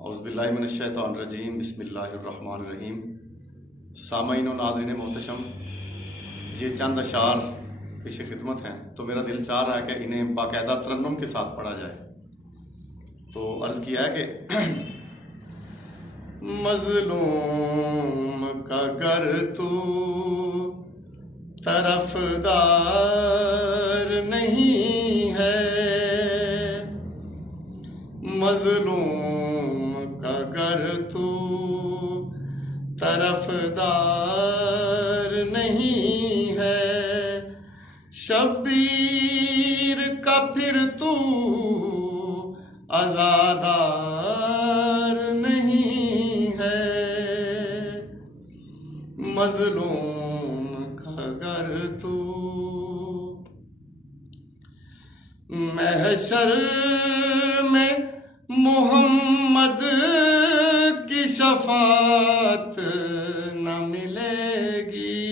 औज़ुबिल्लाहिमिनश्शैतानिर्रजीम बिस्मिल्लाहिर्रहमानिर्रहीम। सामईन व नाज़रीन मोहतशम, ये चंद अशार पेश खिदमत हैं, तो मेरा दिल चाह रहा है कि इन्हें बाकायदा तरन्नुम के साथ पढ़ा जाए। तो अर्ज़ किया है कि मज़लूम का गर तू तरफदार नहीं है, मज़लूम का गर तू तरफदार नहीं है, शब्बीर का फिर तू आज़ादार नहीं है, मज़लूम का गर तू। महशर में मोहम्मद की शफात न मिलेगी,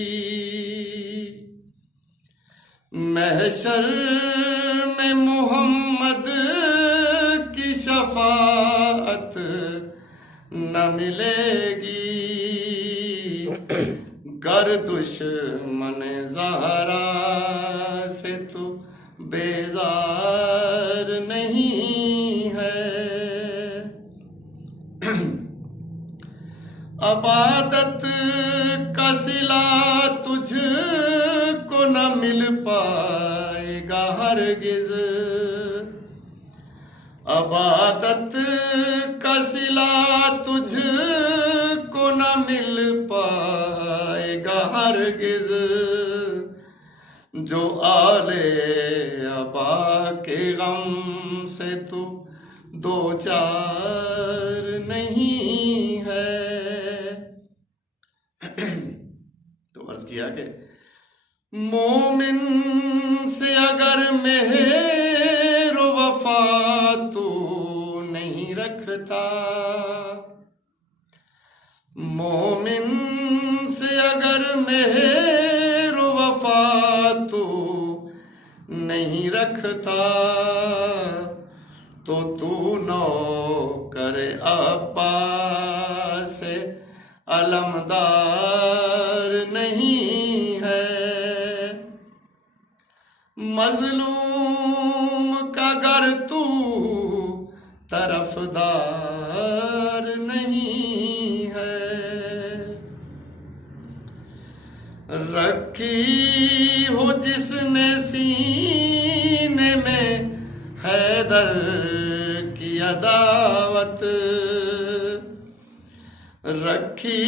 महशर में मोहम्मद की शफात न मिलेगी, गर दुश्मन ज़हरा से तो बेजार नहीं है, अबादत का सिला तुझको न मिल पाएगा हरगिज़, अबादत का सिला तुझको न मिल पाएगा हरगिज़, जो आले अबा के गम से तू दो चार नहीं है। तो अर्ज किया कि मोमिन से अगर मेहर वफा तू नहीं रखता, मोमिन से अगर मेहर वफा तू नहीं रखता, तो तू नौकर अब्बास से अलमदार नहीं है, मजलूम का गर तू तरफदार नहीं है, रखी हो जिसने सीने में हैदर की अदावत, रखी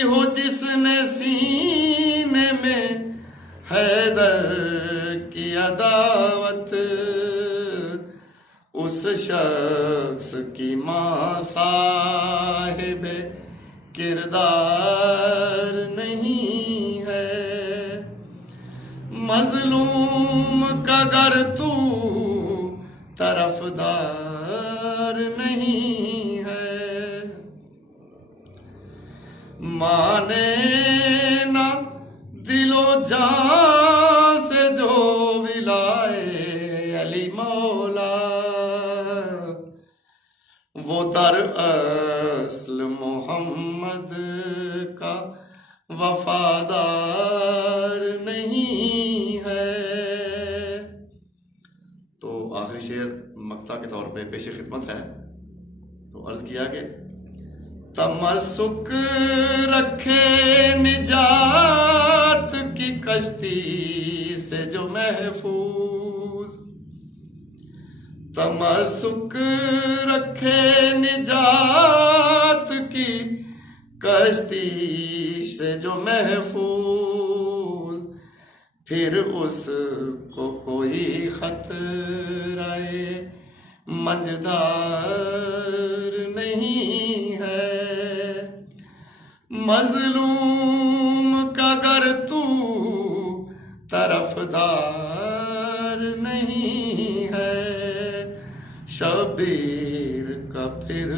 हो जिसने सीने में हैदर की अदावत, उस शख्स की माँ साहिबे किरदार नहीं है, मजलूम का गर तू तरफदार नहीं है, माने ना दिलो जान से जो विलाए अली मौला, वो दर असल मोहम्मद का वफादार नहीं है। तो आखिरी शेर मक्ता के तौर पे पेश खिदमत है। तो अर्ज किया कि तमस्सुक रखे निजात की कश्ती से जो महफूज, तमस्सुक रखे निजात की कश्ती से जो महफूज, फिर उसको कोई खतराए मंजदार नहीं है, मजलूम का गर तू तरफदार नहीं है, शबीर का फिर